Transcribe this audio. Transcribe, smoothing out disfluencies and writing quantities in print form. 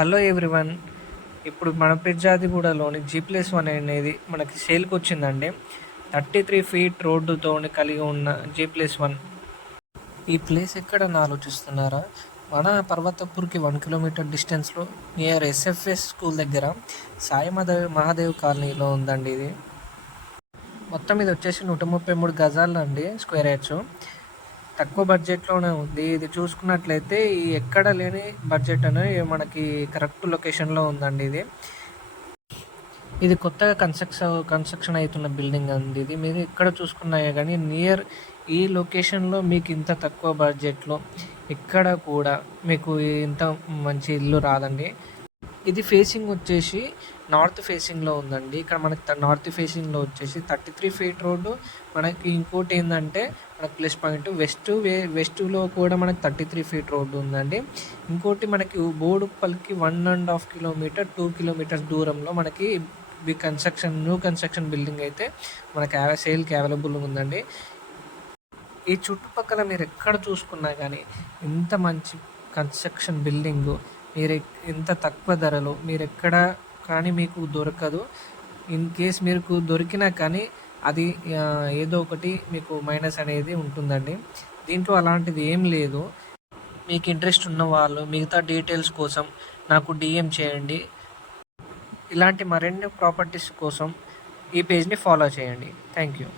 Hello everyone. ఇప్పుడు మన పిర్జాదిగూడలోని G+1 అనేది మనకి సేల్కి వచ్చిందండి. 33 ఫీట్ రోడ్డుతోని కలిగి ఉన్న G+1. ఈ ప్లేస్ ఎక్కడ అని ఆలోచిస్తున్నారా? మన పర్వతపూర్కి 1 కిలోమీటర్ డిస్టెన్స్లో నియర్ SFS స్కూల్ దగ్గర సాయి మహాదేవ్ కాలనీలో ఉందండి ఇది. మొత్తం ఇది వచ్చేసి 133 గజాలు అండి, స్క్వేర్ యార్డ్స్. తక్కువ బడ్జెట్లోనే ఉంది. ఇది చూసుకున్నట్లయితే ఈ ఎక్కడ లేని బడ్జెట్ అనేది మనకి కరెక్ట్ లొకేషన్లో ఉందండి. ఇది కొత్తగా కన్స్ట్రక్షన్ అవుతున్న బిల్డింగ్ అండి. ఇది మీరు ఎక్కడ చూసుకున్నా కానీ నియర్ ఈ లొకేషన్లో మీకు ఇంత తక్కువ బడ్జెట్లో ఎక్కడ కూడా మీకు ఇంత మంచి ఇల్లు రాదండి. ఇది ఫేసింగ్ వచ్చేసి నార్త్ ఫేసింగ్లో ఉందండి. ఇక్కడ మనకి నార్త్ ఫేసింగ్లో వచ్చేసి 33 ఫీట్ రోడ్డు. మనకి ఇంకోటి ఏంటంటే మనకి ప్లస్ పాయింట్ వెస్ట్లో కూడా మనకి 33 ఫీట్ రోడ్డు ఉందండి. ఇంకోటి మనకి బోడుప్పల్కి 1.5 కిలోమీటర్ 2 కిలోమీటర్స్ దూరంలో మనకి న్యూ కన్స్ట్రక్షన్ బిల్డింగ్ అయితే మనకి సేల్కి అవైలబుల్ ఉందండి. ఈ చుట్టుపక్కల మీరు ఎక్కడ చూసుకున్నా కానీ ఇంత మంచి కన్స్ట్రక్షన్ బిల్డింగు మీరు ఇంత తక్కువ ధరలో మీరు ఎక్కడ కానీ మీకు దొరకదు. ఇన్ కేస్ మీకు దొరికినా కానీ అది ఏదో ఒకటి మీకు మైనస్ అనేది ఉంటుందండి. దీంట్లో అలాంటిది ఏం లేదు. మీకు ఇంట్రెస్ట్ ఉన్న వాళ్ళు మిగతా డీటెయిల్స్ కోసం నాకు DM చేయండి. ఇలాంటి మరిన్ని ప్రాపర్టీస్ కోసం ఈ పేజ్ని ఫాలో చేయండి. Thank you.